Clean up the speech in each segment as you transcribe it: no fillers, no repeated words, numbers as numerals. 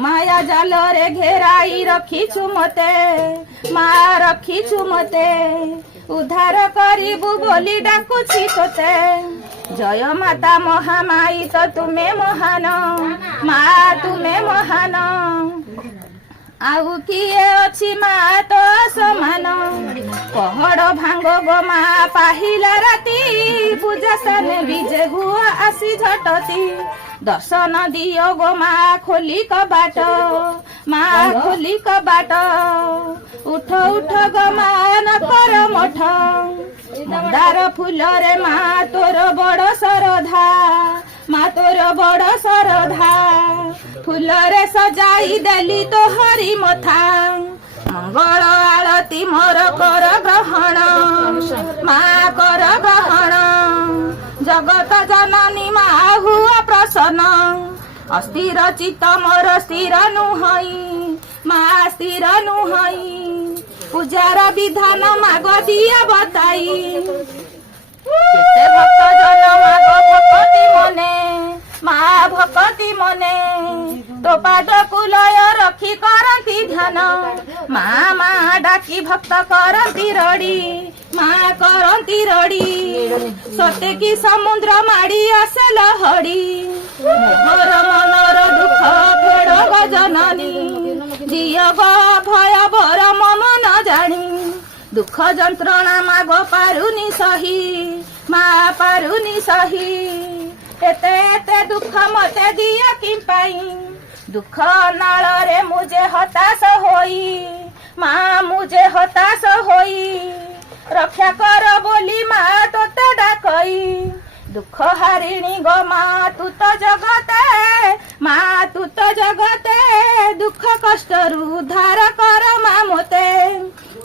माया जाल रे घेराई रखिछु मते मा रखिछु मते उद्धार करिबु बोली डाकुछि तोते जय माता महामाई तो तुमे महान मा तुमे महान आउ किए अछि मा तो समान पहड़ भांग गो मा पाहिला राती पूजा साने विजे हुआ आसी झटती दर्शन दियो गो मा खोली कबाट मा खोली कबाट उठ उठ गो मा न कर मठ मंदार फूल रे मा तोर बड़ सरधा मा तोर बड़ सरधा फूल रे सजाई देली तो हरी मथा मंगल आरती मोर कर ग्रहण मा कर ग्रहण जगत जननी मा हुआ प्रसन्न अस्थिर चित्त मोर स्थिर नुहई मा स्थिर नुहई पूजार विधान माग दिया बताई केते भक्त जन माग भक्ति मने मा भक्ति मने तो पाद कुलय रखी करती ध्यान मा मा डाकी भक्त करती रड़ी मा करती रड़ी सत्य की समुद्र माड़ी आसे लहड़ी मोहर मनर दुख फेड़ जननी जिय भय बर मम न जानी दुख जंत्रणा माग पारुनी सही मा पारुनी सही एते एते दुख मते दिया कि पाई दुख नाल रे मुझे हताश होई मा मुझे हताश होई रक्षा कर बोली मा तोते डाकई दुख हारिणी गो मा तू तो जगते मा तू तो जगते दुख कष्ट रु उद्धार कर मा मोते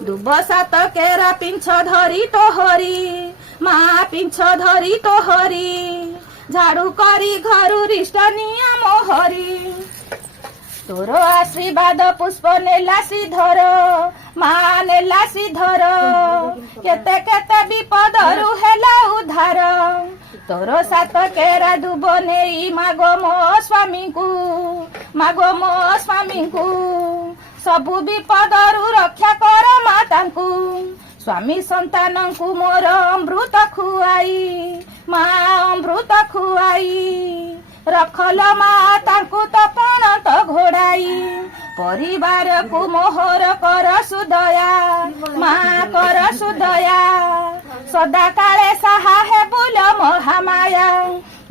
दुब सात केरा पिंछ धरी तो हरी मा पिंछ धरी तो हरी झाड़ू करी घरु रिष्ट नियम हरी तोर आशीर्वाद पुष्प नेला श्रीधर मा नेला श्रीधर केते केते विपदरु हेला उद्धार तोर सात केरा दुब नेई मागो मो स्वामी को मागो मो स्वामी को सबु विपदरु रक्षा कर मातांकु स्वामी संतान को मोर अमृत खुआई मा अमृत खुआई रखल मा तांकु तपण तो घोड़ाई परिवार को मोहर कर सुदया मा कर सुदया सदा काले साहा हे बोल महामाया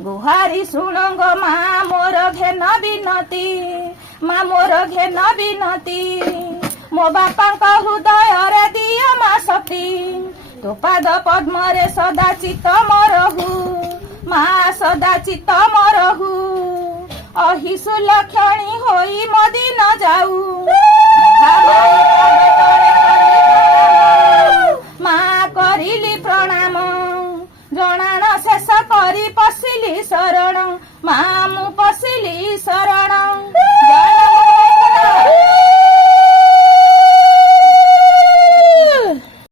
गुहारी सुणंग मा मोर घेन बिनती मा मोर घेन बिनती मो बापा हृदय रे दिय मा शक्ति तो पाद पद्म रे सदा चित्त मरहु मा सदा चित्त मरहु अहिसु लक्षणी होई मदी न जाऊ मा करिली प्रणाम जणाण शेष करी पशिली शरण मा मु पशिली शरण